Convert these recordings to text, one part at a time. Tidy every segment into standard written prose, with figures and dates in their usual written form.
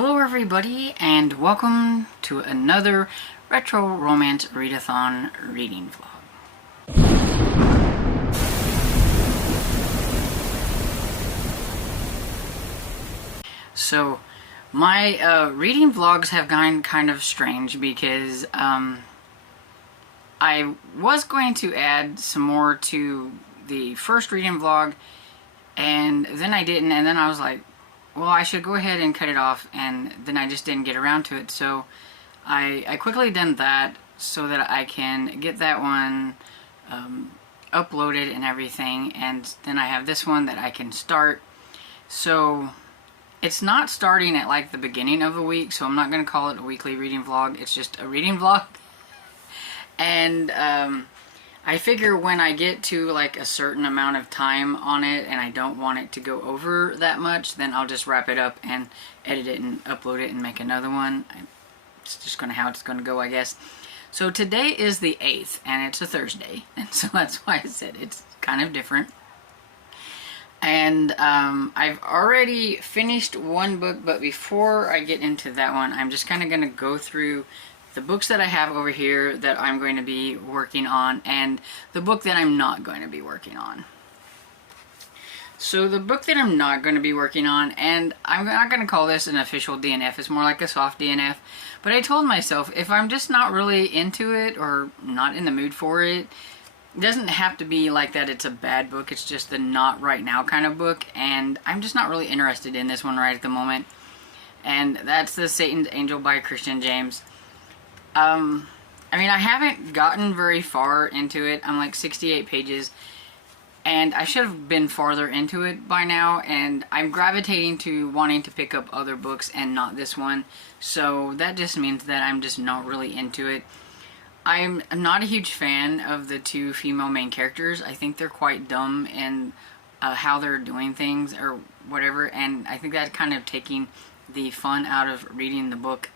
Hello everybody, and welcome to another Retro Romance Readathon reading vlog. So, my reading vlogs have gone kind of strange because I was going to add some more to the first reading vlog, and then I didn't, and then I was like, well, I should go ahead and cut it off, and then I just didn't get around to it. So I quickly done that so that I can get that one uploaded and everything, and then I have this one that I can start. So it's not starting at like the beginning of the week, so I'm not going to call it a weekly reading vlog. It's just a reading vlog. And I figure when I get to like a certain amount of time on it and I don't want it to go over that much, then I'll just wrap it up and edit it and upload it and make another one. It's just gonna how it's gonna go, I guess. So today is the 8th and it's a Thursday, and so that's why I said it's kind of different. And I've already finished one book, but before I get into that one, I'm just kind of gonna go through the books that I have over here that I'm going to be working on, and the book that I'm not going to be working on. So the book that I'm not going to be working on, and I'm not going to call this an official DNF, it's more like a soft DNF, but I told myself if I'm just not really into it or not in the mood for it, it doesn't have to be like that it's a bad book, it's just the not right now kind of book, and I'm just not really interested in this one right at the moment. And that's the Satan's Angel by Christian James. I mean, I haven't gotten very far into it. I'm like 68 pages, and I should have been farther into it by now, and I'm gravitating to wanting to pick up other books and not this one, so that just means that I'm just not really into it. I'm not a huge fan of the two female main characters. I think they're quite dumb in how they're doing things or whatever, and I think that's kind of taking the fun out of reading the book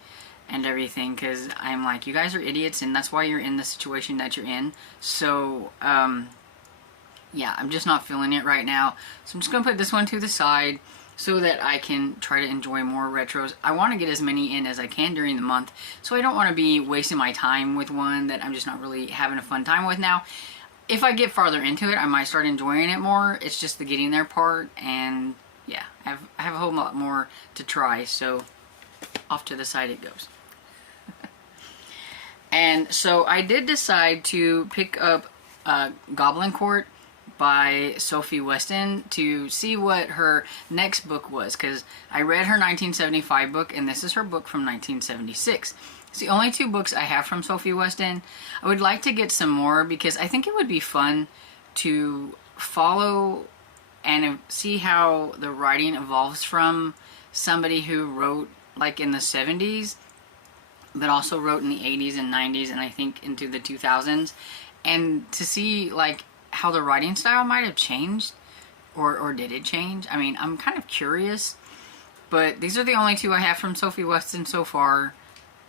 and everything, because I'm like, you guys are idiots and that's why you're in the situation that you're in. So yeah, I'm just not feeling it right now, so I'm just gonna put this one to the side so that I can try to enjoy more retros. I want to get as many in as I can during the month, so I don't want to be wasting my time with one that I'm just not really having a fun time with now. If I get farther into it, I might start enjoying it more. It's just the getting there part, and yeah, I have a whole lot more to try, so off to the side it goes. And so I did decide to pick up Goblin Court by Sophie Weston to see what her next book was, because I read her 1975 book and this is her book from 1976. It's the only two books I have from Sophie Weston. I would like to get some more because I think it would be fun to follow and see how the writing evolves from somebody who wrote like in the 70s, but also wrote in the 80s and 90s and I think into the 2000s, and to see like how the writing style might have changed, or did it change? I mean, I'm kind of curious, but these are the only two I have from Sophie Weston so far,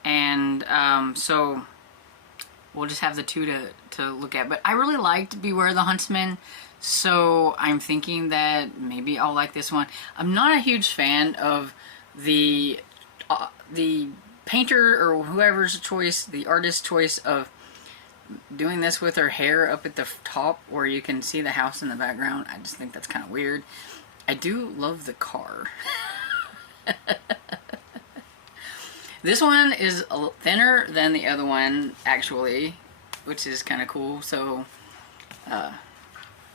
and so we'll just have the two to look at. But I really liked Beware the Huntsman, so I'm thinking that maybe I'll like this one. I'm not a huge fan of the painter or whoever's choice, the artist's choice of doing this with her hair up at the top where you can see the house in the background. I just think that's kind of weird. I do love the car. This one is a little thinner than the other one actually, which is kind of cool. So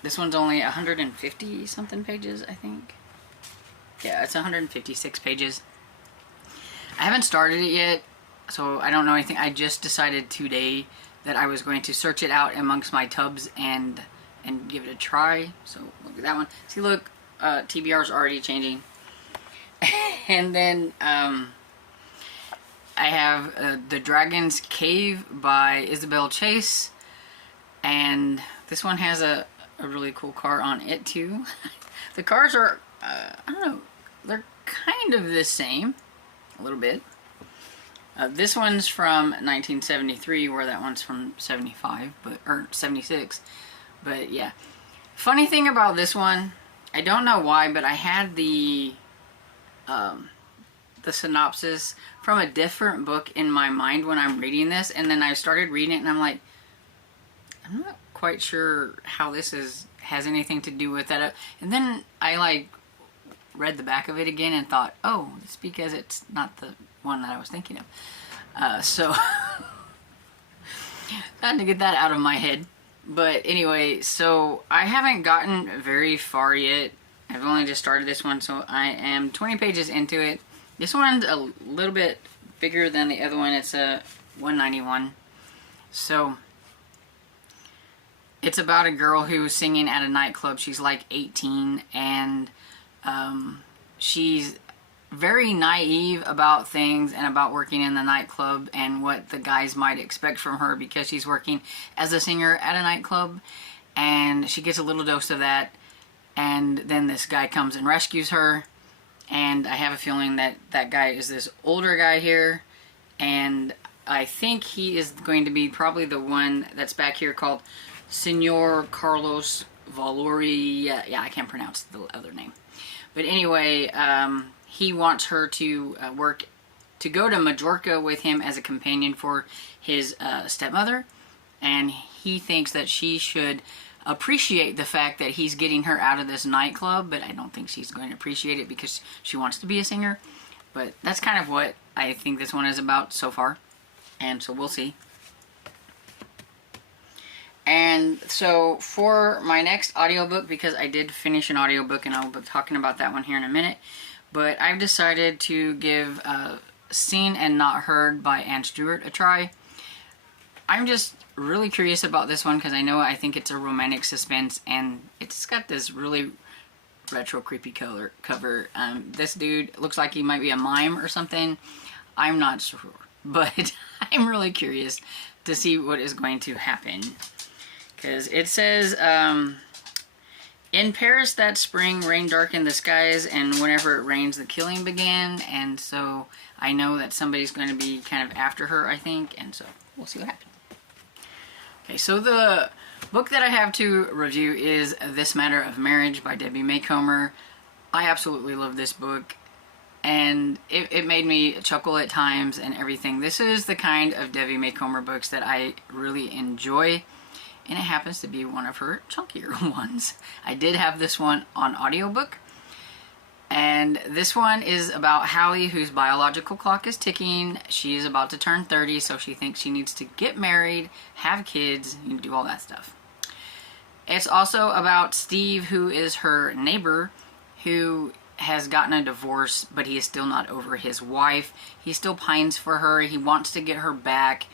this one's only 150 something pages, I think. Yeah, it's 156 pages. I haven't started it yet, so I don't know anything. I just decided today that I was going to search it out amongst my tubs and give it a try. So look at that one. See, look, TBR's already changing. And then I have The Dragon's Cave by Isabel Chase, and this one has a really cool car on it too. The cars are, I don't know, they're kind of the same. A little bit. This one's from 1973, where that one's from 75, or 76. But yeah. Funny thing about this one, I don't know why, but I had the the synopsis from a different book in my mind when I'm reading this, and then I started reading it and I'm like, I'm not quite sure how this has anything to do with that. And then I like read the back of it again and thought, oh, it's because it's not the one that I was thinking of. So I had to get that out of my head. But anyway, so I haven't gotten very far yet. I've only just started this one, so I am 20 pages into it. This one's a little bit bigger than the other one. It's a 191. So it's about a girl who's singing at a nightclub. She's like 18, and she's very naive about things and about working in the nightclub and what the guys might expect from her because she's working as a singer at a nightclub. And she gets a little dose of that, and then this guy comes and rescues her. And I have a feeling that that guy is this older guy here, and I think he is going to be probably the one that's back here called Senor Carlos Valori. Yeah, I can't pronounce the other name. But anyway, he wants her to go to Majorca with him as a companion for his stepmother, and he thinks that she should appreciate the fact that he's getting her out of this nightclub, but I don't think she's going to appreciate it because she wants to be a singer. But that's kind of what I think this one is about so far, and so we'll see. And so for my next audiobook, because I did finish an audiobook and I'll be talking about that one here in a minute, but I've decided to give Seen and Not Heard by Anne Stewart a try. I'm just really curious about this one because I think it's a romantic suspense, and it's got this really retro creepy cover. This dude looks like he might be a mime or something. I'm not sure, but I'm really curious to see what is going to happen. Because it says, in Paris that spring, rain darkened the skies, and whenever it rains, the killing began. And so I know that somebody's going to be kind of after her, I think, and so we'll see what happens. Okay, so the book that I have to review is This Matter of Marriage by Debbie Macomber. I absolutely love this book, and it made me chuckle at times and everything. This is the kind of Debbie Macomber books that I really enjoy, and it happens to be one of her chunkier ones. I did have this one on audiobook, and this one is about Hallie, whose biological clock is ticking. She is about to turn 30, so she thinks she needs to get married, have kids, and do all that stuff. It's also about Steve, who is her neighbor, who has gotten a divorce, but he is still not over his wife. He still pines for her. He wants to get her back,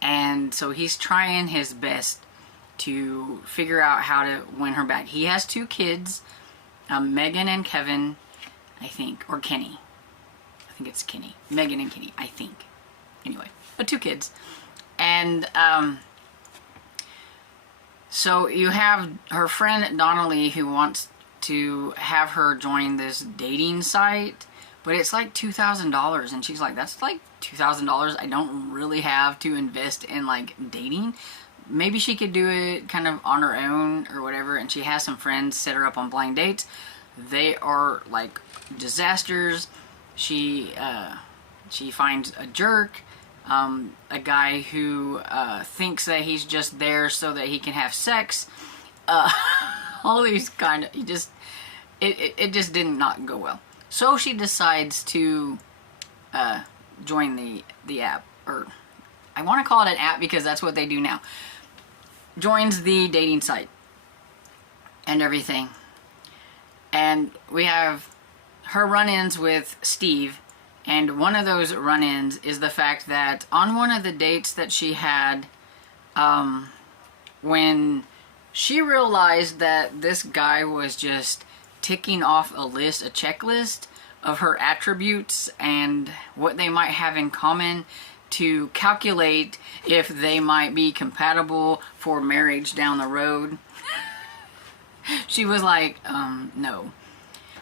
and so he's trying his best to figure out how to win her back. He has 2 kids, Megan and Kevin, I think, or Kenny. I think it's Kenny. Megan and Kenny, I think. Anyway, but 2 kids. And so you have her friend Donnelly, who wants to have her join this dating site, but it's like $2,000, and she's like, that's like $2,000 I don't really have to invest in like dating. Maybe she could do it kind of on her own or whatever, and she has some friends set her up on blind dates. They are like disasters. She finds a jerk, a guy who thinks that he's just there so that he can have sex. All these kind of, it just did not go well. So she decides to join the app, or I want to call it an app because that's what they do now. Joins the dating site and everything. And we have her run-ins with Steve, and one of those run-ins is the fact that on one of the dates that she had, when she realized that this guy was just ticking off a checklist of her attributes and what they might have in common to calculate if they might be compatible for marriage down the road. She was like, no.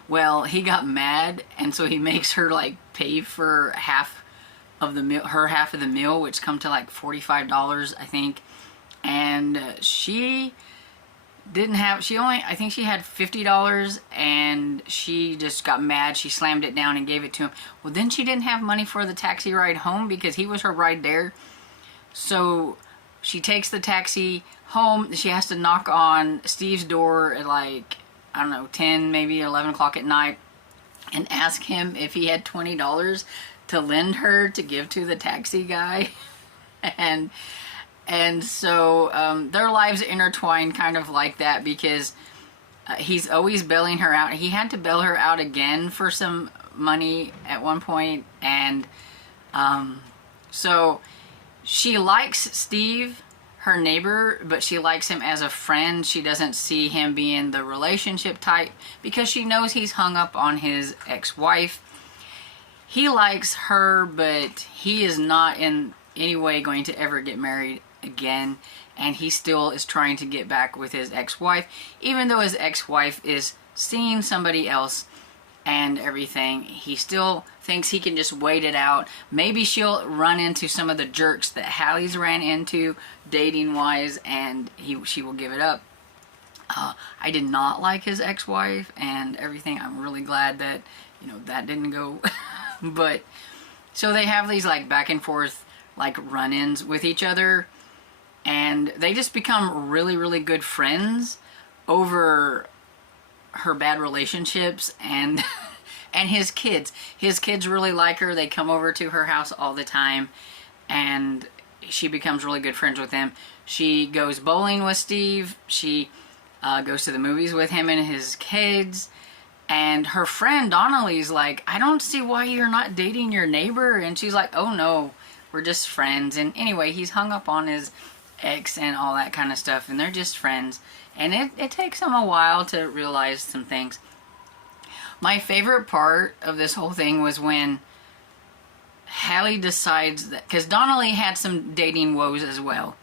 Well, he got mad, and so he makes her like pay for half of the meal, her half of the meal, which come to like $45, I think. And she didn't have, I think she had $50, and she just got mad. She slammed it down and gave it to him. Well, then she didn't have money for the taxi ride home because he was her ride there. So she takes the taxi home. She has to knock on Steve's door at like, I don't know, 10, maybe 11 o'clock at night, and ask him if he had $20 to lend her to give to the taxi guy. And so their lives intertwine kind of like that, because he's always bailing her out. He had to bail her out again for some money at one point. And so she likes Steve, her neighbor, but she likes him as a friend. She doesn't see him being the relationship type because she knows he's hung up on his ex-wife. He likes her, but he is not in any way going to ever get married again, and he still is trying to get back with his ex-wife, even though his ex-wife is seeing somebody else and everything. He still thinks he can just wait it out. Maybe she'll run into some of the jerks that Hallie's ran into dating wise, and she will give it up. I did not like his ex-wife and everything. I'm really glad that, you know, that didn't go. But so they have these like back and forth like run-ins with each other, and they just become really, really good friends over her bad relationships. And and his kids really like her. They come over to her house all the time, and she becomes really good friends with them. She goes bowling with Steve. She goes to the movies with him and his kids. And her friend Donnelly's like, I don't see why you're not dating your neighbor. And she's like, oh no, we're just friends. And anyway, he's hung up on his ex and all that kind of stuff, and they're just friends. And it takes him a while to realize some things. My favorite part of this whole thing was when Hallie decides that, because Donnelly had some dating woes as well,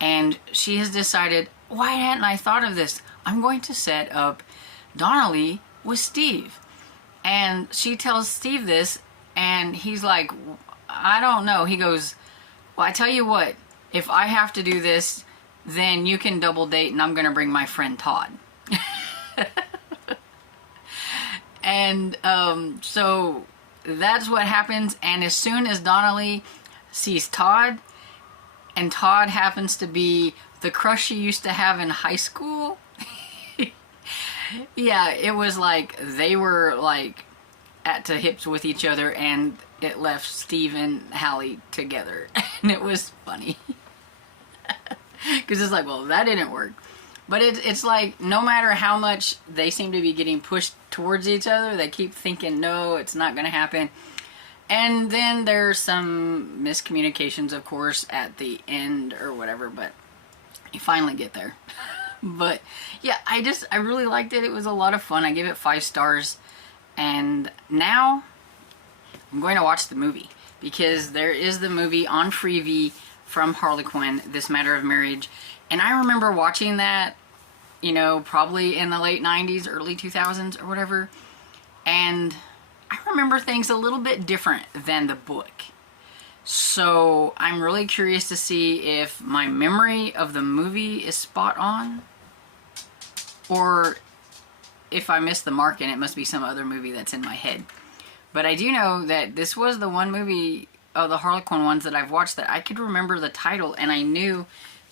and she has decided, why hadn't I thought of this? I'm going to set up Donnelly with Steve. And she tells Steve this, and he's like, I don't know. He goes, well, I tell you what, if I have to do this, then you can double date, and I'm going to bring my friend Todd. And so that's what happens. And as soon as Donnelly sees Todd, and Todd happens to be the crush she used to have in high school, yeah, it was like they were like at the hips with each other, and it left Steve and Hallie together. And it was funny. Because it's like, well, that didn't work. But it's like, no matter how much they seem to be getting pushed towards each other, they keep thinking, no, it's not going to happen. And then there's some miscommunications, of course, at the end or whatever, but you finally get there. But yeah, I really liked it. It was a lot of fun. I gave it 5 stars. And now I'm going to watch the movie, because there is the movie on Freevee from Harlequin, This Matter of Marriage. And I remember watching that, you know, probably in the late 90s, early 2000s or whatever. And I remember things a little bit different than the book. So I'm really curious to see if my memory of the movie is spot on, or if I missed the mark and it must be some other movie that's in my head. But I do know that this was the one movie of the Harlequin ones that I've watched that I could remember the title, and I knew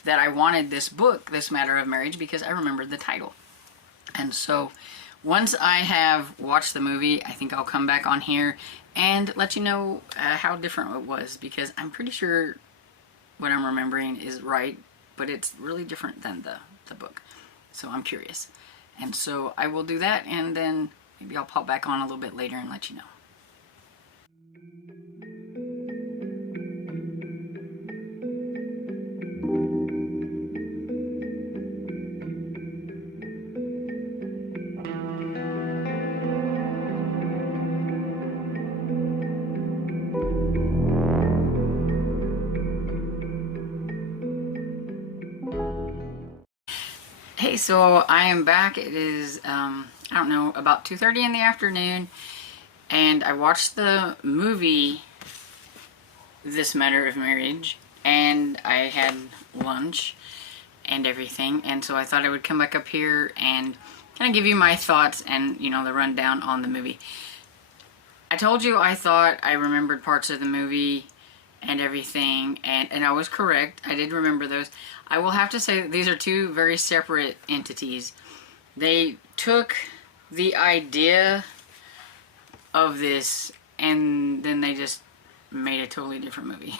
that I wanted this book, This Matter of Marriage, because I remembered the title. And so once I have watched the movie, I think I'll come back on here and let you know how different it was, because I'm pretty sure what I'm remembering is right, but it's really different than the book. So I'm curious. And so I will do that, and then maybe I'll pop back on a little bit later and let you know. Hey, so I am back. It is, I don't know, about 2:30 in the afternoon, and I watched the movie This Matter of Marriage, and I had lunch, and everything. And so I thought I would come back up here and kind of give you my thoughts and, you know, the rundown on the movie. I told you I thought I remembered parts of the movie and everything, and I was correct. I did remember those. I will have to say that these are two very separate entities. They took the idea of this and then they just made a totally different movie.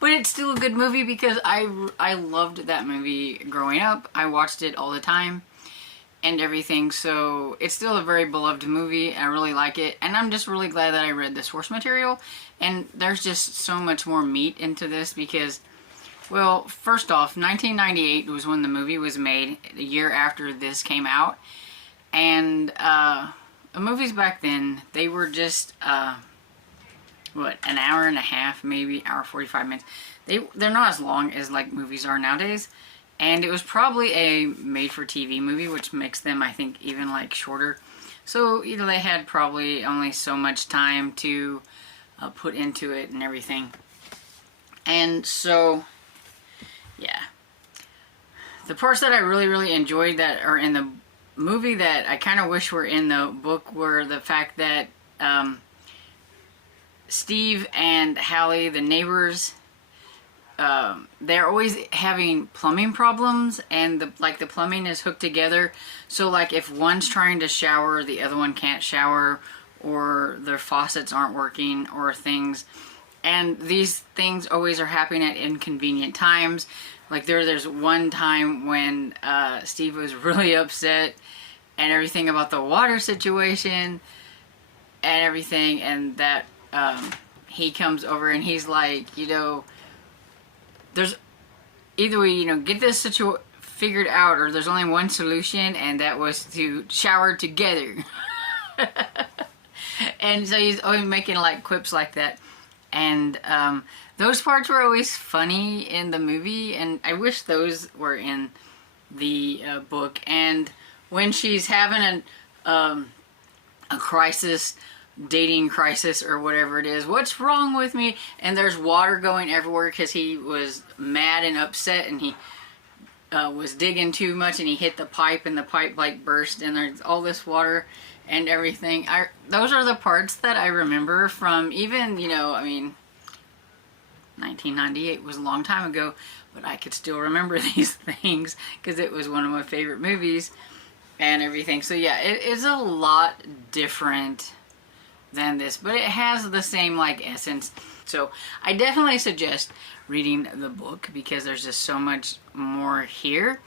But it's still a good movie because I loved that movie growing up. I watched it all the time and everything, so it's still a very beloved movie. I really like it, and I'm just really glad that I read the source material, and there's just so much more meat into this because, well, first off, 1998 was when the movie was made, a year after this came out, and the movies back then, they were just, what, an hour and a half, maybe, hour 45 minutes. They're not as long as, like, movies are nowadays. And it was probably a made-for-TV movie, which makes them, I think, even, like, shorter. So, you know, they had probably only so much time to put into it and everything. And so, yeah. The parts that I really, really enjoyed that are in the movie that I kind of wish were in the book were the fact that Steve and Hallie, the neighbors, they're always having plumbing problems, and the plumbing is hooked together. So like if one's trying to shower, the other one can't shower, or their faucets aren't working, or things. And these things always are happening at inconvenient times. Like there's one time when Steve was really upset and everything about the water situation and everything, and that he comes over and he's like, you know, there's either we, you know, get this figured out, or there's only one solution, and that was to shower together. And so he's always making like quips like that, and those parts were always funny in the movie, and I wish those were in the book. And when she's having a crisis, dating crisis or whatever it is, what's wrong with me, and there's water going everywhere because he was mad and upset, and he was digging too much and he hit the pipe, and the pipe like burst, and there's all this water and everything. Those are the parts that I remember from, even, you know, I mean, 1998 was a long time ago, but I could still remember these things because it was one of my favorite movies and everything. So yeah, it is a lot different than this, but it has the same like essence. So I definitely suggest reading the book because there's just so much more here.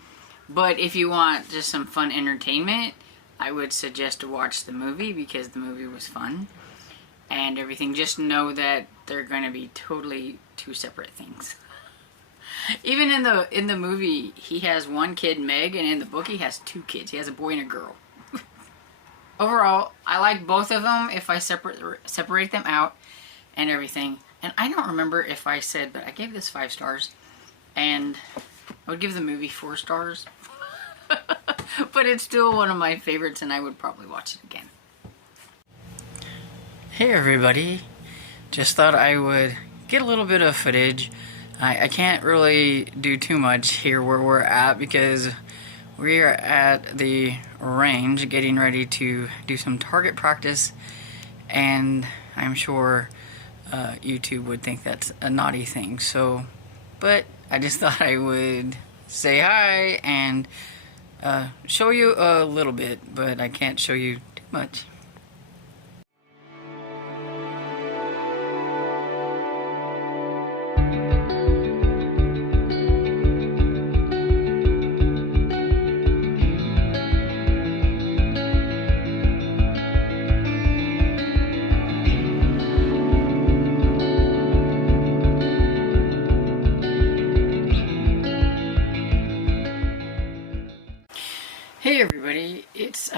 But if you want just some fun entertainment, I would suggest to watch the movie because the movie was fun and everything. Just know that they're going to be totally two separate things. Even in the movie, he has one kid, Meg, and in the book he has two kids. He has a boy and a girl. Overall, I like both of them if I separate them out and everything. And I don't remember if I said, but I gave this 5 stars. And I would give the movie 4 stars. But it's still one of my favorites, and I would probably watch it again. Hey everybody. Just thought I would get a little bit of footage. I can't really do too much here where we're at because we are at the range getting ready to do some target practice, and I'm sure YouTube would think that's a naughty thing. So, but I just thought I would say hi and show you a little bit, but I can't show you too much. Hey everybody, it's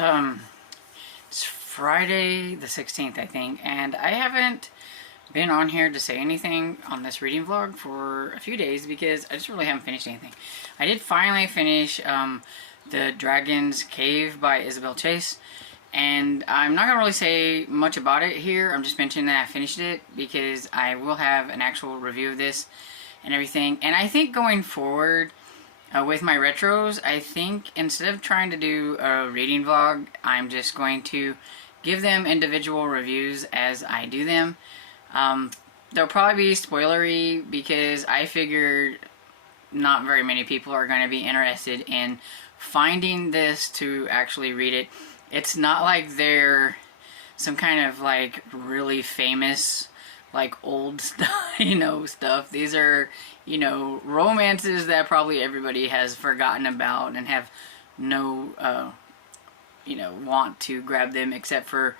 Friday the 16th, I think, and I haven't been on here to say anything on this reading vlog for a few days because I just really haven't finished anything. I did finally finish The Dragon's Cave by Isabel Chase, and I'm not going to really say much about it here. I'm just mentioning that I finished it because I will have an actual review of this and everything. And I think going forward with my retros, I think instead of trying to do a reading vlog, I'm just going to give them individual reviews as I do them. They'll probably be spoilery because I figured not very many people are going to be interested in finding this to actually read it. It's not like they're some kind of like really famous like old stuff. These are, romances that probably everybody has forgotten about and have no want to grab them except for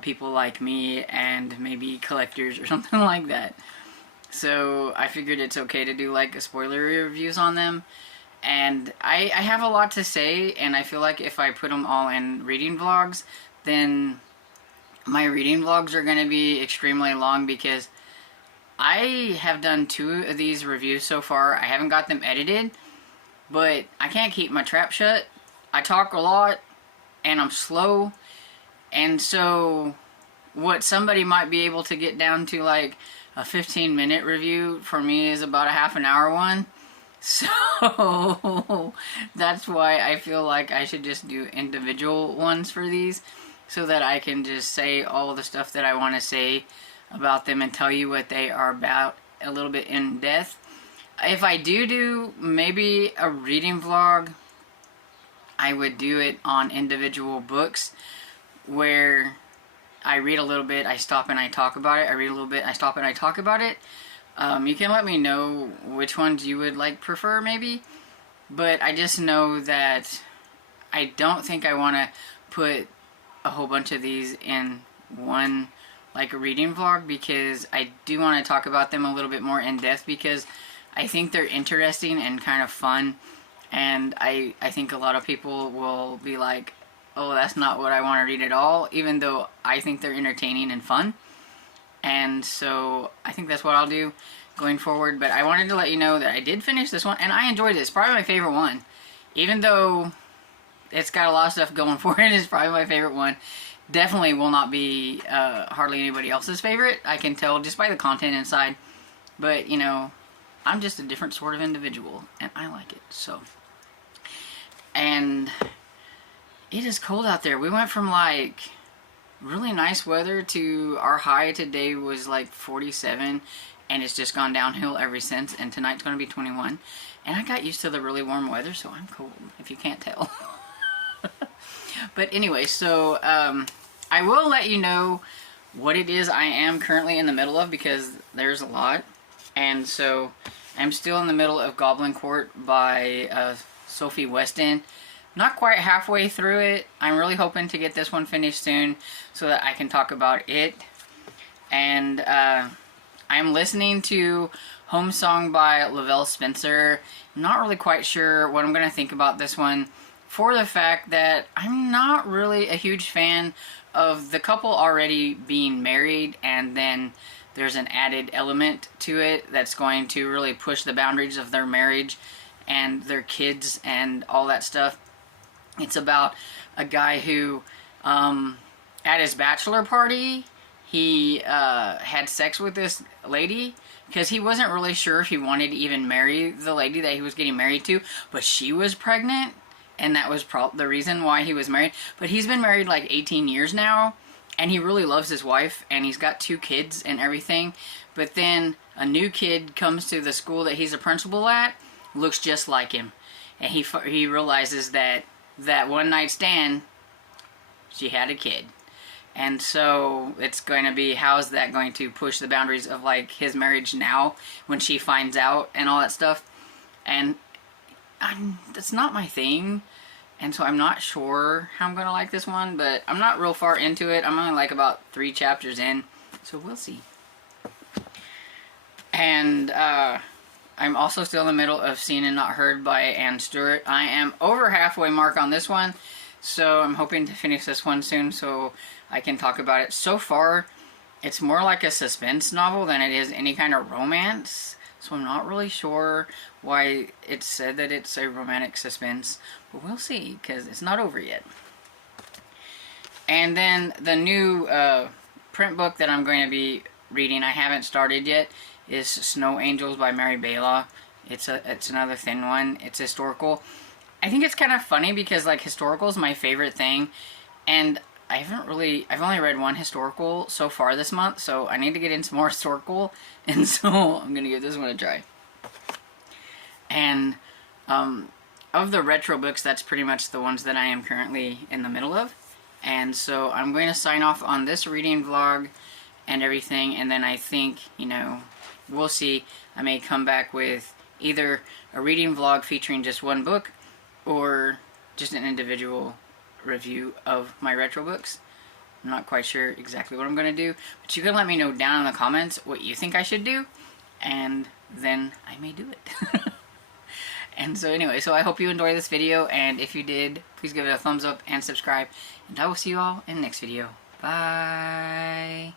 people like me and maybe collectors or something like that. So I figured it's okay to do like spoiler reviews on them. And I have a lot to say, and I feel like if I put them all in reading vlogs, then my reading vlogs are going to be extremely long because I have done 2 of these reviews so far. I haven't got them edited, but I can't keep my trap shut. I talk a lot, and I'm slow, and so what somebody might be able to get down to like a 15-minute review, for me is about a half an hour one. So that's why I feel like I should just do individual ones for these, so that I can just say all the stuff that I want to say about them and tell you what they are about a little bit in depth. If I do maybe a reading vlog, I would do it on individual books where I read a little bit, I stop and I talk about it. I read a little bit, I stop and I talk about it. You can let me know which ones you would like prefer maybe, but I just know that I don't think I want to put a whole bunch of these in one like a reading vlog, because I do want to talk about them a little bit more in depth, because I think they're interesting and kind of fun, and I think a lot of people will be like, oh, that's not what I want to read at all, even though I think they're entertaining and fun. And so I think that's what I'll do going forward. But I wanted to let you know that I did finish this one, and I enjoyed it. It's probably my favorite one. Even though it's got a lot of stuff going for it, it's probably my favorite one. Definitely will not be hardly anybody else's favorite. I can tell just by the content inside. But, I'm just a different sort of individual, and I like it. So, and it is cold out there. We went from like really nice weather to our high today was like 47, and it's just gone downhill ever since, and tonight's going to be 21. And I got used to the really warm weather, so I'm cold, if you can't tell. But anyway, so I will let you know what it is I am currently in the middle of, because there's a lot. And so I'm still in the middle of Goblin Court by Sophie Weston. Not quite halfway through it. I'm really hoping to get this one finished soon so that I can talk about it. And I'm listening to Home Song by Lavelle Spencer. Not really quite sure what I'm going to think about this one, for the fact that I'm not really a huge fan of the couple already being married, and then there's an added element to it that's going to really push the boundaries of their marriage and their kids and all that stuff. It's about a guy who, at his bachelor party, he had sex with this lady because he wasn't really sure if he wanted to even marry the lady that he was getting married to, but she was pregnant, and that was the reason why he was married. But he's been married like 18 years now, and he really loves his wife, and he's got 2 kids and everything. But then a new kid comes to the school that he's a principal at, looks just like him, and he realizes that one night stand, she had a kid. And so it's going to be, how is that going to push the boundaries of like his marriage now when she finds out and all that stuff. And that's not my thing, and so I'm not sure how I'm going to like this one, but I'm not real far into it. I'm only like about 3 chapters in, so we'll see. And I'm also still in the middle of Seen and Not Heard by Anne Stewart. I am over halfway mark on this one, so I'm hoping to finish this one soon so I can talk about it. So far, it's more like a suspense novel than it is any kind of romance, so I'm not really sure why it said that it's a romantic suspense, but we'll see, because it's not over yet. And then the new print book that I'm going to be reading I haven't started yet is Snow Angels by Mary Baylaw. It's another thin one. It's historical. I think it's kind of funny because like historical is my favorite thing, and I've only read one historical so far this month, so I need to get into more historical, and so I'm gonna give this one a try. And of the retro books, that's pretty much the ones that I am currently in the middle of. And so I'm going to sign off on this reading vlog and everything, and then I think, you know, we'll see. I may come back with either a reading vlog featuring just one book, or just an individual review of my retro books. I'm not quite sure exactly what I'm going to do, but you can let me know down in the comments what you think I should do, and then I may do it. And so anyway, so I hope you enjoyed this video, and if you did, please give it a thumbs up and subscribe, and I will see you all in the next video. Bye!